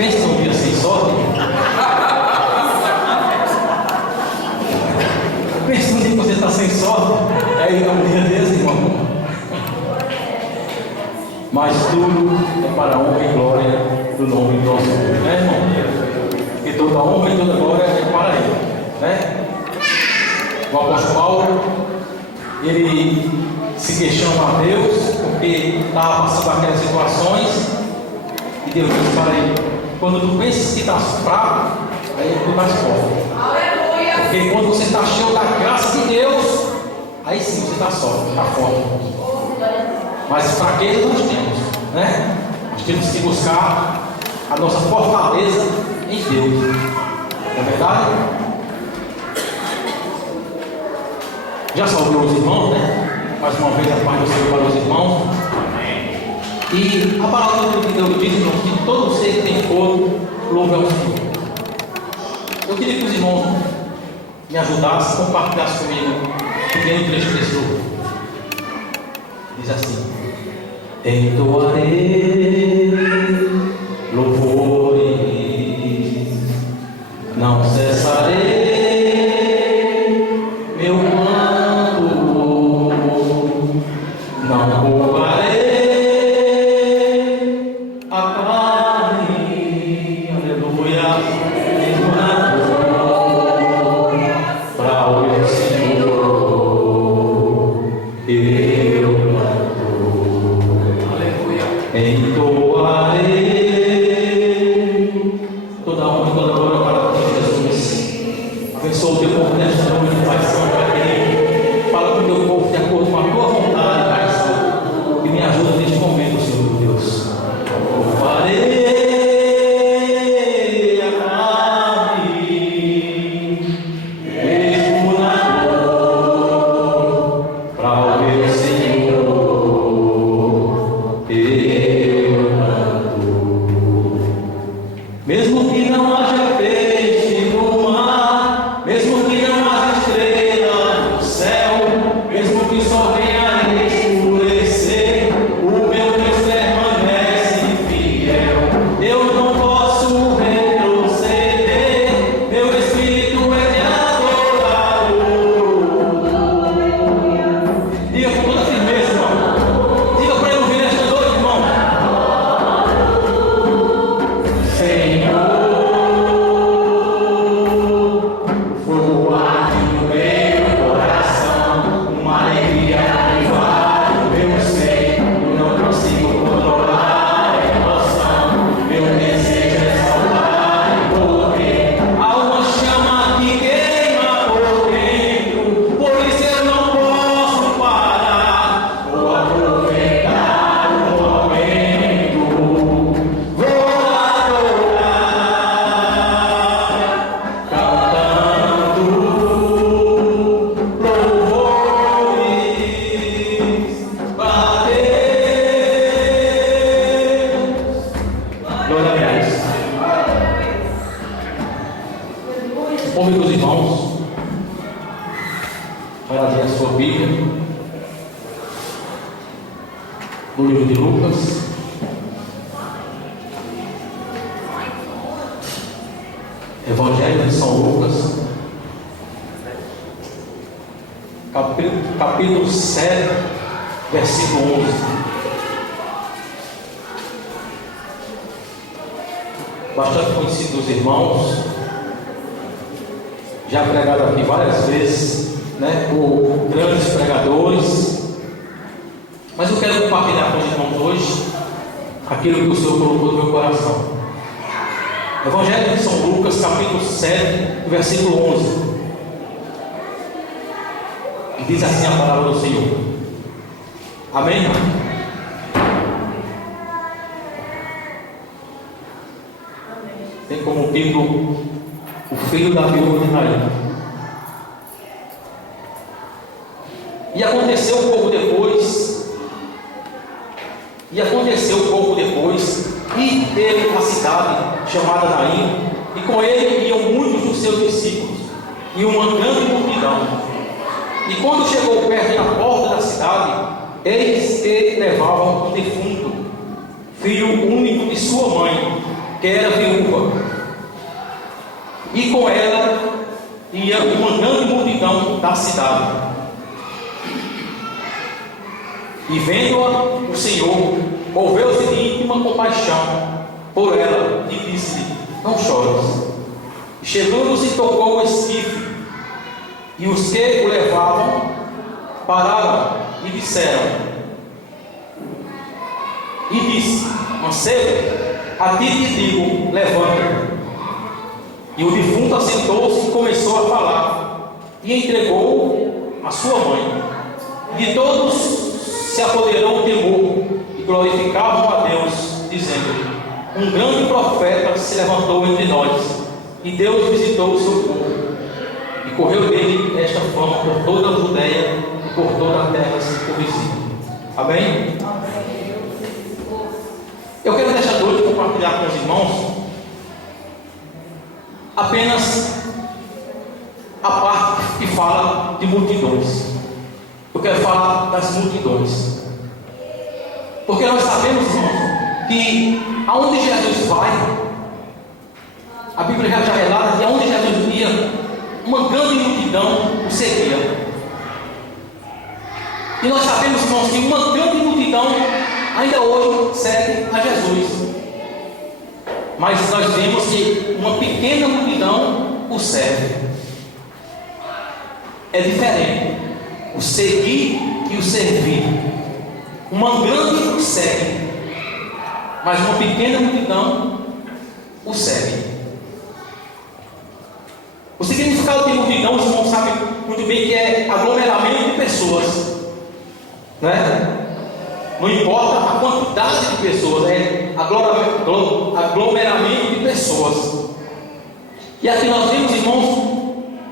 Pensa num dia sem sorte. Pensa num dia que você está sem sorte. Aí é um dia desse, irmão. Mas tudo é para a honra e glória do nome do nosso Deus, né, irmão? E toda a honra e toda a glória é para Ele, né? O apóstolo Paulo, ele se questiona a Deus, porque estava passando aquelas situações, e Deus disse para ele: quando tu pensas que estás fraco, aí tu mais forte. Porque quando você está cheio da graça de Deus, aí sim você está forte, está forte. Mas fraqueza nós temos, né? Nós temos que buscar a nossa fortaleza em Deus. Não é verdade? Já salvou os irmãos, né? Mais uma vez a paz do Senhor para os irmãos. E a palavra de Deus diz, irmãos, que todo ser que tem corpo louva ao Senhor. Eu queria que os irmãos me ajudassem, compartilhassem comigo um pequeno trecho desse louvor. Diz assim: entoarei louvores, não cessarei meu canto, não roubarei a carne, aleluia, para o meu Senhor eu entoarei toda a honra e toda a glória para Jesus. Abençoa o teu povo nesta noite, Pai Santo, Pai querido. Fala com o teu povo de acordo com a tua vontade, Pai Santo, e me ajuda neste momento, Senhor Deus. Louvarei a carne, mesmo na dor, para o meu Senhor mesmo que não haja peixe no mar, mesmo que não haja estrela no céu, mesmo que só venha a escurecer, o meu Deus permanece fiel. Eu não posso retroceder, meu espírito é de adorador. Diga com toda firmeza, irmão. Diga para eu ouvir nesta noite, irmão. Senhor, voa no meu coração, uma alegria que invade o meu ser. Eu não consigo controlar a emoção. Meu desejo é salvar e correr. Há uma chama que queima por dentro, por isso eu não posso parar. Vou aproveitar o momento. Vou adorar, cantando louvores para Deus. Glória a Deus. Convido os irmãos para abrir a sua Bíblia no livro de Lucas. Evangelho de São Lucas, capítulo 7, versículo 11. Bastante conhecido dos irmãos, já pregado aqui várias vezes, né, por grandes pregadores. Mas eu quero compartilhar com os irmãos hoje aquilo que o Senhor colocou no meu coração. Evangelho de São Lucas, capítulo 7, versículo 11. E diz assim a palavra do Senhor. Amém? Tem como título O Filho da Viúva de Naim. E aconteceu um pouco depois, e teve a cidade chamada Naim, e com ele iam muitos dos seus discípulos, e uma grande multidão. E quando chegou perto da porta da cidade, eis que levavam um defunto, filho único de sua mãe, que era viúva, e com ela ia uma grande multidão da cidade. E vendo-a, o Senhor moveu-se de íntima compaixão por ela e disse-lhe: não chores. E chegando-se, tocou o esquife, e os que o levavam pararam e disseram, e disse: mancebo, a ti te digo, levanta. E o defunto assentou-se e começou a falar, e entregou a sua mãe. De todos se apoderou o temor, e glorificavam a Deus, dizendo: um grande profeta se levantou entre nós, e Deus visitou o seu povo. E correu dele esta fama por toda a Judeia e por toda a terra circunvizinha. Amém? Eu quero nesta noite compartilhar com os irmãos apenas a parte que fala de multidões. Eu quero falar das multidões, porque nós sabemos, irmãos, que aonde Jesus vai, a Bíblia já relata que aonde Jesus ia, uma grande multidão o seguia. E nós sabemos, irmãos, que uma grande multidão ainda hoje segue a Jesus. Mas nós vemos que uma pequena multidão o serve. É diferente o seguir e o servir. Uma grande o segue, mas uma pequena multidão o segue. O significado de multidão, os irmãos sabem muito bem que é aglomeramento de pessoas, né? Não importa a quantidade de pessoas, é aglomeramento de pessoas. E aqui nós vemos, irmãos,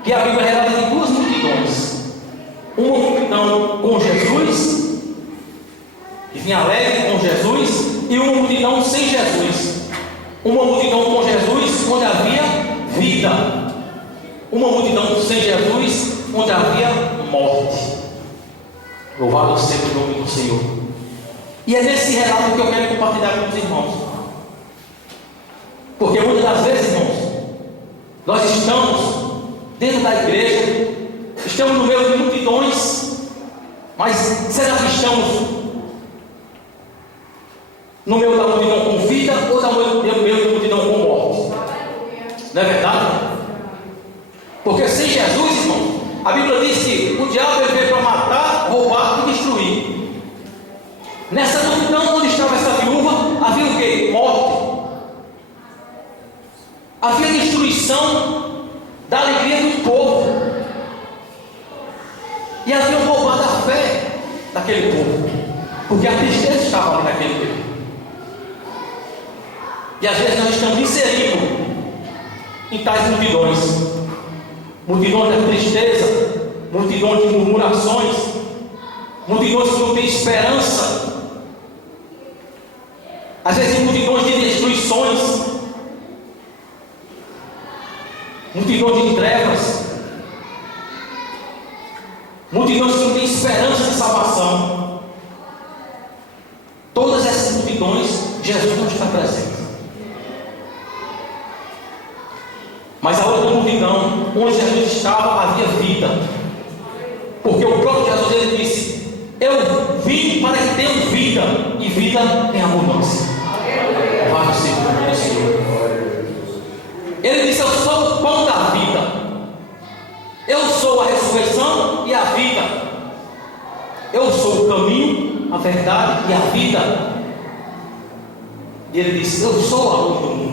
que a Bíblia relata de duas multidões: uma multidão com Jesus, que vinha alegre com Jesus, e uma multidão sem Jesus. Uma multidão com Jesus, onde havia vida. Uma multidão sem Jesus, onde havia morte. Louvado seja o nome do Senhor. E é nesse relato que eu quero compartilhar com os irmãos. Porque muitas das vezes, irmãos, nós estamos dentro da igreja, estamos no meio de multidões, mas será que estamos no meio da multidão com vida ou no meio da multidão com morte? Não é verdade? Porque sem Jesus, irmão, a Bíblia diz que o diabo veio para matar, roubar e destruir. Nessa multidão onde estava essa viúva, havia o quê? Morte. Havia destruição da alegria do povo. E havia roubado a fé daquele povo, porque a tristeza estava ali naquele povo. E às vezes nós estamos inseridos em tais multidões. Multidões da tristeza, multidões de murmurações, multidões que não têm esperança, às vezes multidões de destruições, multidões de trevas, multidões que não têm esperança de salvação. Todas essas multidões, Jesus não está presente. Mas a outra multidão, onde Jesus estava, havia vida. Porque o próprio Jesus, ele disse: eu vim para que tenham vida, e vida em abundância. Vai ser Senhor. Ele disse: eu sou o pão da vida. Eu sou a ressurreição e a vida. Eu sou o caminho, a verdade e a vida. E ele disse: eu sou a luz do mundo.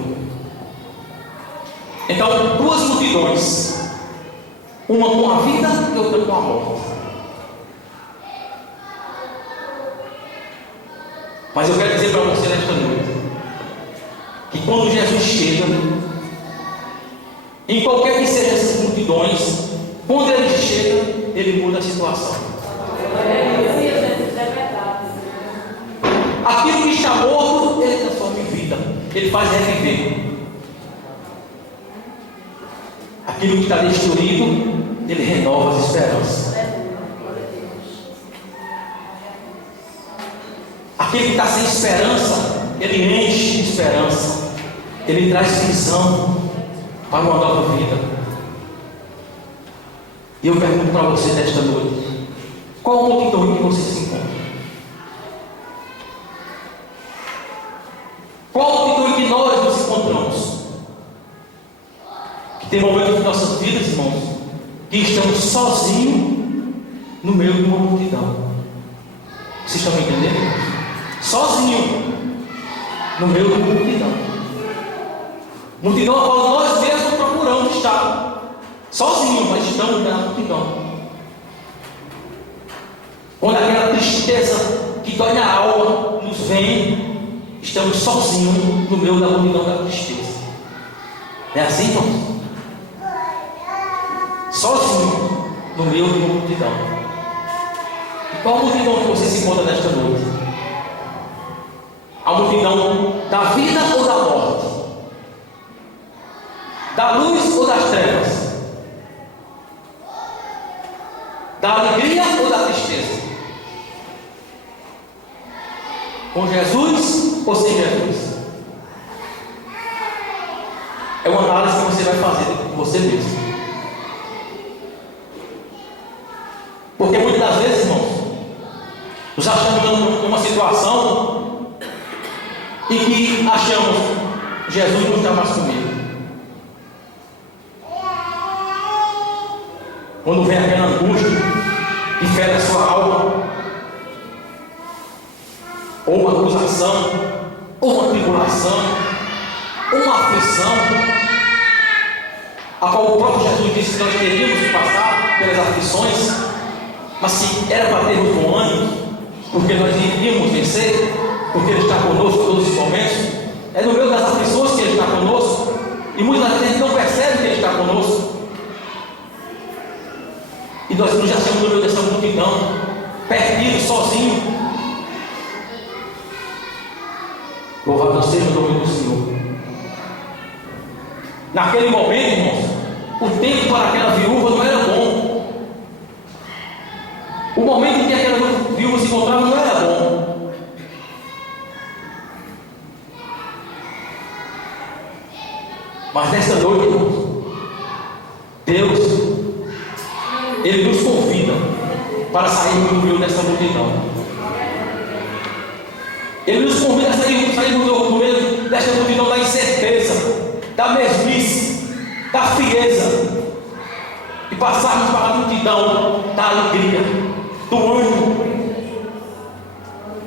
Então, duas multidões, uma com a vida e outra com a morte. Mas eu quero dizer para você nesta noite, que quando Jesus chega, em qualquer que sejam essas multidões, quando ele chega, ele muda a situação. Aquilo que está morto, ele transforma em vida, ele faz reviver. Aquilo que está destruído, ele renova as esperanças. Aquele que está sem esperança, ele enche de esperança. Ele traz visão para uma nova vida. E eu pergunto para você nesta noite: qual a multidão em que você se encontra? Qual a multidão em que nós nos encontramos? Que tem momentos de nossas vidas, irmãos, que estamos sozinhos no meio de uma multidão. Vocês estão me entendendo, irmãos? Sozinho no meio de uma multidão. Multidão a qual nós mesmos procuramos estar. Sozinhos, mas estamos na multidão. Quando aquela tristeza que dói na alma nos vem, estamos sozinhos no meio da multidão da tristeza. É assim, irmãos? Sozinho no meio de uma multidão. E qual a multidão que você se encontra nesta noite? A multidão da vida ou da morte? Da luz ou das trevas? Da alegria ou da tristeza? Com Jesus ou sem Jesus? É uma análise que você vai fazer com você mesmo. Porque muitas das vezes, irmãos, nos achamos numa situação em que achamos: Jesus não está mais comigo. Quando vem aquela angústia que fere a sua alma, ou uma acusação, ou uma tribulação, ou uma aflição, a qual o próprio Jesus disse que nós teríamos que passar pelas aflições, mas que era para termos bom ânimo, porque nós iríamos vencer, porque Ele está conosco em todos os momentos. É no meio das aflições que Ele está conosco, e muitas vezes a gente não percebe que Ele está conosco. E nós nos achamos no meio dessa multidão, perdidos, sozinhos. Louvado seja o nome do Senhor. Naquele momento, irmãos, o tempo para aquela viúva não era bom. O momento em que aquela viúva se encontrava não era bom. Mas nesta noite, irmãos, Deus, Ele nos convida para sairmos do meio dessa multidão. Ele nos convida a sairmos do meio desta multidão da incerteza, da mesmice, da frieza, e passarmos para a multidão da alegria, do ânimo,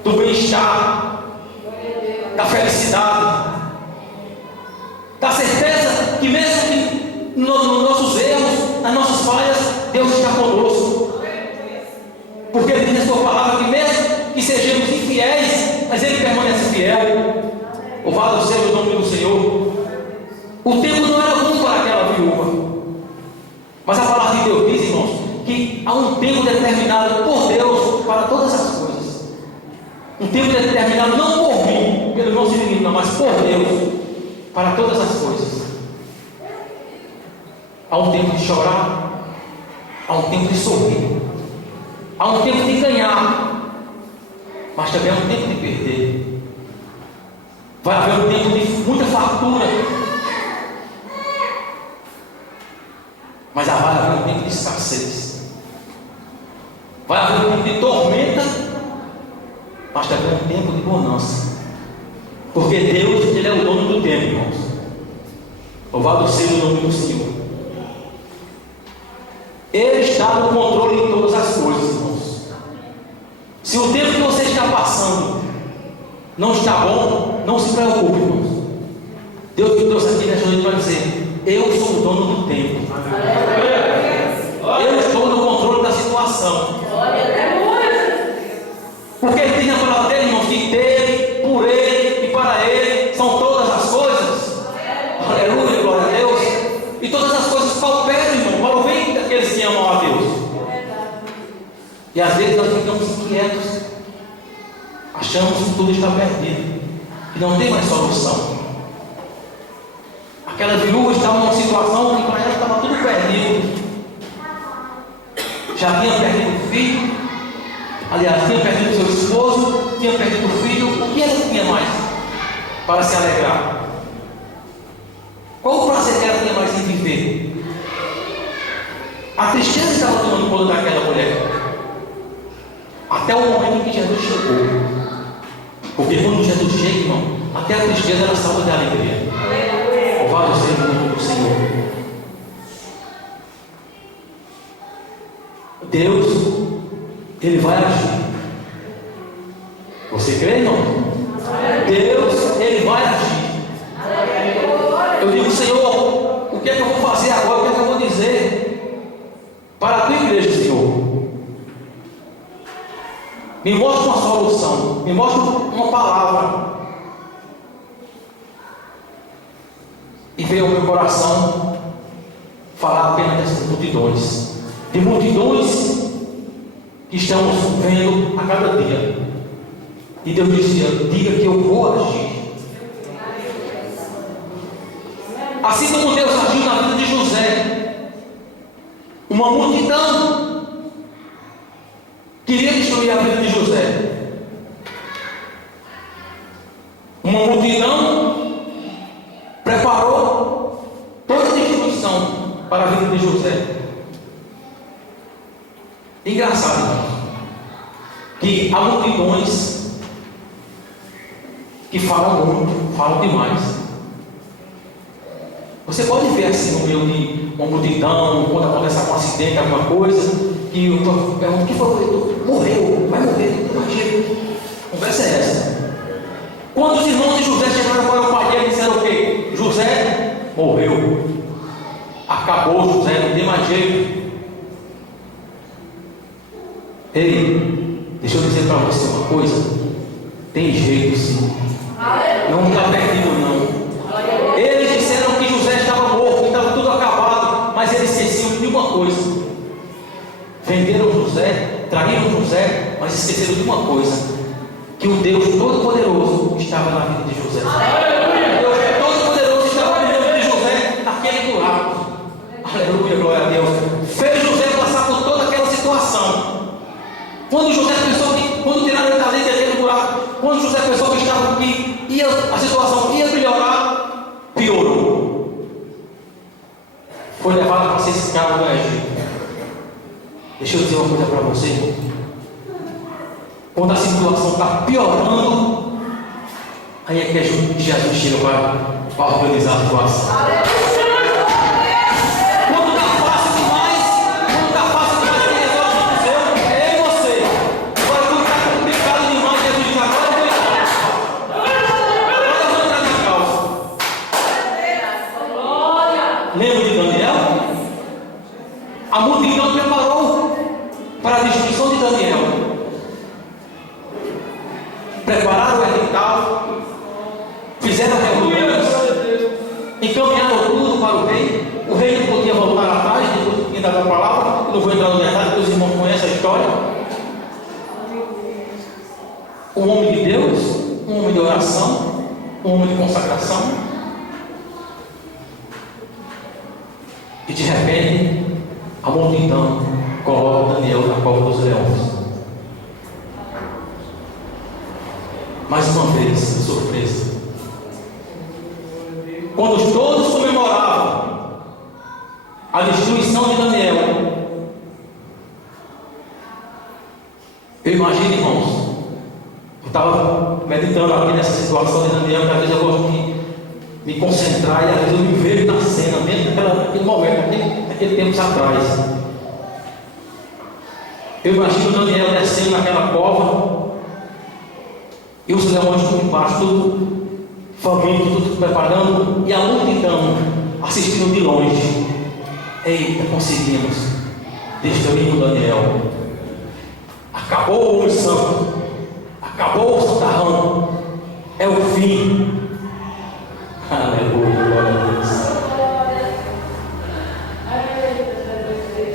do bem-estar, da felicidade, da certeza que mesmo que nos nossos erros, nas nossas falhas, Deus está conosco. Porque Ele diz na sua palavra que mesmo que sejamos infiéis, mas Ele permanece fiel. Louvado seja o nome do Senhor. O tempo não era bom para aquela viúva, mas a palavra de Deus diz, irmãos, que há um tempo determinado por Deus para todas as coisas. Um tempo determinado não por mim, pelo nosso inimigo, mas por Deus, para todas as coisas. Há um tempo de chorar, há um tempo de sorrir, há um tempo de ganhar, mas também há um tempo de perder. Vai haver um tempo de muita fartura, mas vai haver um tempo de escassez. Vai haver um tempo de tormenta, mas também um tempo de bonança. Porque Deus, Ele é o dono do tempo, irmãos. Louvado seja o nome do Senhor. Ele está no controle de todas as coisas, irmãos. Se o tempo que você está passando não está bom, não se preocupe, irmãos. Deus me trouxe aqui nesta noite para dizer: eu sou o dono do tempo. Eu estou no controle da situação. Porque Ele diz na palavra dele, irmãos, que dele, por Ele e para Ele são todas as coisas. Aleluia, glória a Deus. E todas as coisas cooperam, irmão, para o bem daqueles que amam a Deus. E às vezes nós ficamos inquietos, achamos que tudo está perdido, que não tem mais solução. Aquela viúva estava numa situação que para ela estava tudo perdido. Já tinha perdido o filho, aliás, tinha perdido seu esposo, tinha perdido o filho. O que ela tinha mais para se alegrar? até o momento em que Jesus chegou. Porque quando Jesus chega, irmão, até a tristeza era salva de alegria. Louvado seja o nome do Senhor. Deus, Ele vai agir. Você crê, irmão? Deus, Ele vai agir. Eu digo, Senhor, o que é que eu vou fazer agora? O que é que eu vou dizer para a tua igreja, Senhor? Me mostra uma solução, me mostra uma palavra. E veio ao meu coração falar apenas dessas multidões, de multidões que estamos vendo a cada dia. E Deus disse: diga que eu vou agir. Assim como Deus agiu na vida de José, uma multidão queria destruir a vida de José. Uma multidão preparou toda a destruição para a vida de José. Engraçado, irmão, que há multidões que falam muito, falam demais. Você pode ver assim no meio de uma multidão, quando acontece algum acidente, alguma coisa, que eu pergunto: o que foi? Morreu, vai morrer, não tem jeito. Conversa é essa. Quando os irmãos de José chegaram para o pai dele, disseram o quê? José morreu. Acabou José, não tem mais jeito. Ei, deixa eu dizer para você uma coisa. Tem jeito sim. Não está perdido não. Eles disseram que José estava morto, que estava tudo acabado, mas eles esqueciam de uma coisa. Venderam José, traíram José, mas esqueceram de uma coisa: que o Deus Todo-Poderoso estava na vida de José. O Deus Todo-Poderoso estava na vida de José, aquele buraco. Aleluia, glória a Deus. Fez José passar por toda aquela situação. Quando José pensou que, quando tiraram ele dali daquele buraco, quando José pensou que estava aqui, a situação ia melhorar, piorou. Foi levado para ser escravo do Egito. Deixa eu dizer uma coisa para você. Quando a situação está piorando, aí é que Jesus chega para organizar a situação. Quando está fácil demais, quem resolve o seu é você. Agora, quando está complicado demais, Jesus diz: agora eu vou entrar na causa. Lembra de Daniel? A multidão preparou para a destruição de Daniel. Prepararam o edital, fizeram reuniões, encaminharam tudo para o rei. O rei não podia voltar atrás, depois de dar a palavra. Eu não vou entrar no detalhe, porque os irmãos conhecem a história. Um homem de Deus, um homem de oração, um homem de consagração. E de repente, a multidão coloca Daniel na cova dos leões. Mais uma vez, surpresa. Quando todos comemoravam a destruição de Daniel, eu imagino, irmãos, eu estava meditando aqui nessa situação de Daniel, que às vezes eu gosto de me concentrar e às vezes eu me vejo na cena, mesmo naquele momento, naquele tempo atrás. Eu imagino Daniel descendo naquela cova, e os leões tudo embaixo, tudo faminto, tudo preparando, e a multidão assistindo de longe. Eita, conseguimos destruir o Daniel. Acabou o homem santo, acabou o santarrão, é o fim. Aleluia, glória a Deus.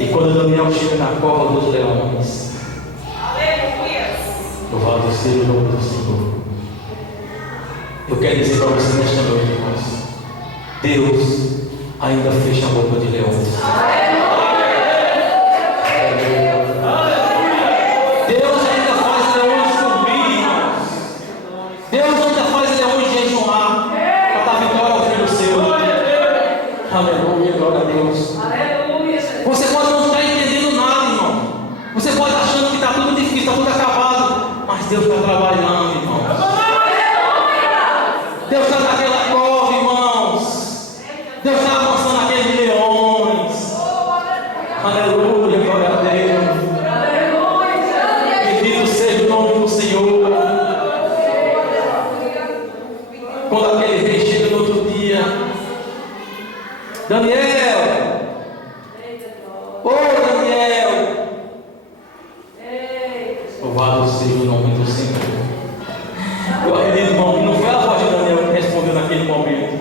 E quando Daniel chega na cova dos leões, louvado seja o nome do Senhor. Eu quero dizer para você nesta noite, irmãos, Deus ainda fecha a boca de leões. Deus ainda faz leões subir, irmãos. Deus ainda faz leões jejuar para dar vitória ao filho seu. Aleluia, glória a Deus. Você pode não estar entendendo nada, irmão. Você pode estar achando que está tudo difícil, está tudo acabado. Mas Deus está trabalhando, irmãos. Deus está naquela cova, irmãos. Deus está amansando aqueles leões. Aleluia, glória a Deus. Bendito seja o nome do Senhor. Quando aquele rei chega no outro dia, Daniel, ô Daniel, louvado seja o nome do Senhor. Eu acredito, irmão, que não foi a voz de Daniel que respondeu naquele momento.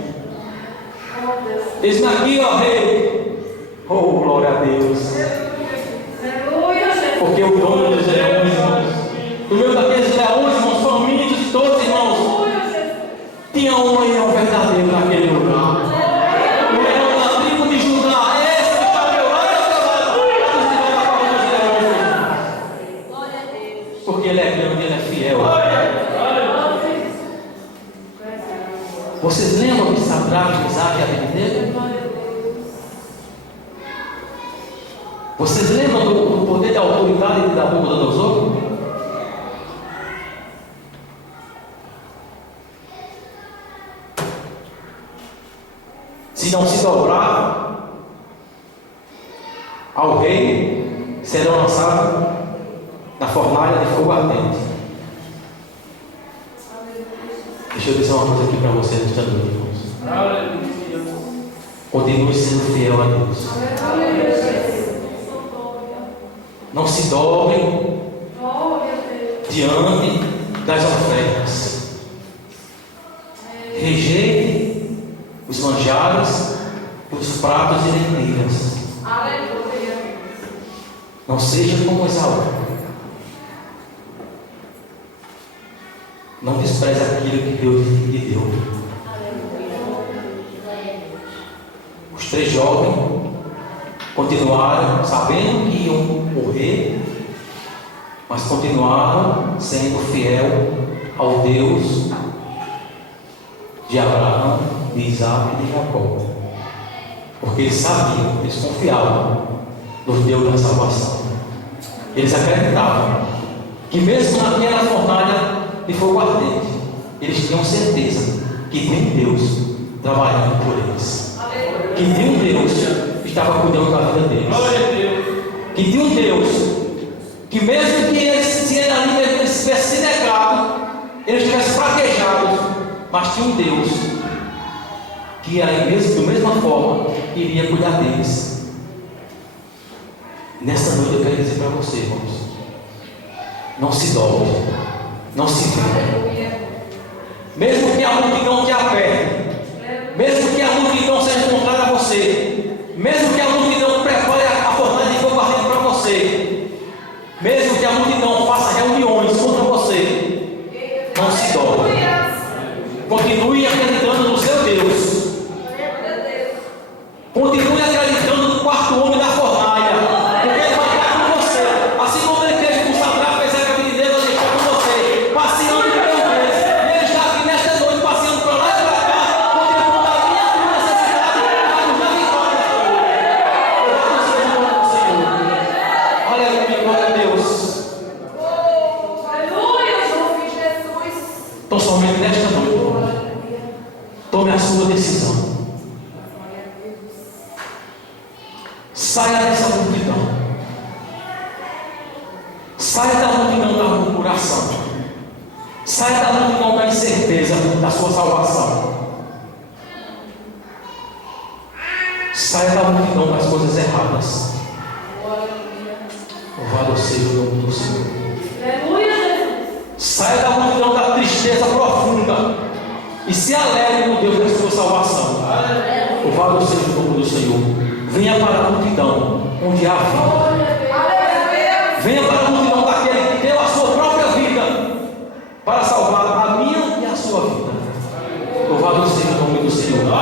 Eis aqui, ó rei. Oh, glória a Deus. Porque o dono dos leões, irmãos, do meio daqueles leões, irmãos, famintos todos, irmãos, tinha um leão verdadeiro naquele lugar. O leão da tribo de Judá, esse que está ao meu lado, glória a Deus. Porque ele é grande, ele é fiel. Vocês lembram de Sadraque, Mesaque e Abednego? Vocês lembram do poder e da autoridade de Nabucodonosor? Se não se dobrar ao rei, serão lançados na fornalha de fogo ardente. Deixa eu dizer uma coisa aqui para vocês nesta noite, irmãos. Continue sendo fiel a Deus. Não se dobrem diante das ofertas. Rejeite os manjares e os pratos de lentilhas. Não seja como Esaú. Não despreze aquilo que Deus lhe deu. Os 3 jovens continuaram sabendo que iam morrer, mas continuaram sendo fiel ao Deus de Abraão, de Isaac e de Jacó, porque eles sabiam, eles confiavam no Deus da salvação. Eles acreditavam que mesmo naquela fornalha de fogo ardente, eles tinham certeza que tinha um Deus trabalhando por eles, que tinha um Deus que estava cuidando da vida deles, que tinha um Deus que mesmo que eles se ali tivessem se negado, eles tivessem fraquejado, mas tinha um Deus que aí mesmo, da mesma forma, iria cuidar deles. Nessa noite eu quero dizer para você, irmãos, não se dobre, não se venda. Mesmo que a multidão te aperte, mesmo que a multidão seja contrária a você, mesmo que a multidão prepare a fornalha de fogo ardente para você, mesmo que a multidão faça reuniões contra você, não se dobre. Continue acreditando no seu Deus. Continue acreditando no quarto homem da fornalha, porque ele vai estar com você. Assim como ele teve com Sadraque, Mesaque e Abednego, ele está com você, passeando por meu Deus. E ele está aqui nesta noite, passeando para lá e para cá, contemplando a minha necessidade, para nos dar vitória. Louvado seja o nome do Senhor. Aleluia, glória a Deus. Aleluia, Jesus. Então, somente nesta noite, tome a sua decisão. Saia dessa multidão. Saia da multidão da murmuração. Saia da multidão da incerteza da sua salvação. Saia da multidão das coisas erradas. Louvado seja o nome do Senhor. Aleluia, Jesus. Saia da multidão da tristeza profunda e se alegre no Deus da sua salvação. Louvado seja o nome do Senhor. Venha para a multidão onde há vida. Venha para a multidão daquele que deu a sua própria vida para salvar a minha e a sua vida. Louvado seja o nome do Senhor.